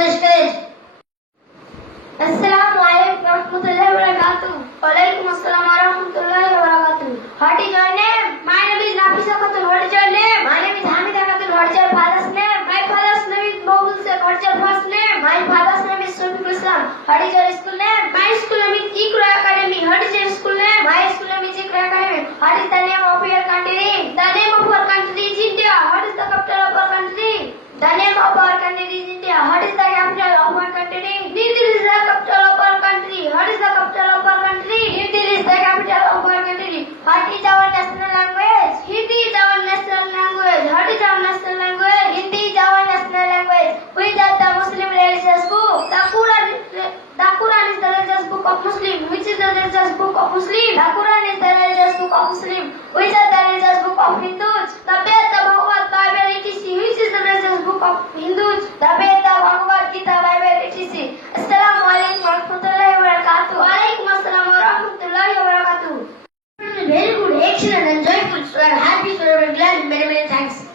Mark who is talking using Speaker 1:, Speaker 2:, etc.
Speaker 1: the stage.
Speaker 2: Assalamu alaikum warahmatullahi wabarakatuh. Walaikum assalam warahmatullahi wabarakatuh. What is your name? My name is Nafisa Khatul. What is your name? My name is Hamida Khatul. What is your father's name? My father's name is Bobul Sir. What is your first name? My father's name is Sufiq Islam. What is your school name? My school name is Ikra Academy. What is your school name? My school name is Ikra Academy. What is the Which is the religious book of Muslim? The Quran is the religious book of Muslim. Which is the religious book of Hindus? The Ved, the Bhagavad, Bible, etc. Which is the religious book of Hindus? The Ved, the Bhagavad Gita, Bible, etc. Assalamu alaikum wa rahmatullahi wa barakatuh. Alaikum assalam wa rahmatullahi wa barakatuh. Very good, excellent and joyful. So happy, so glad. Many, many thanks.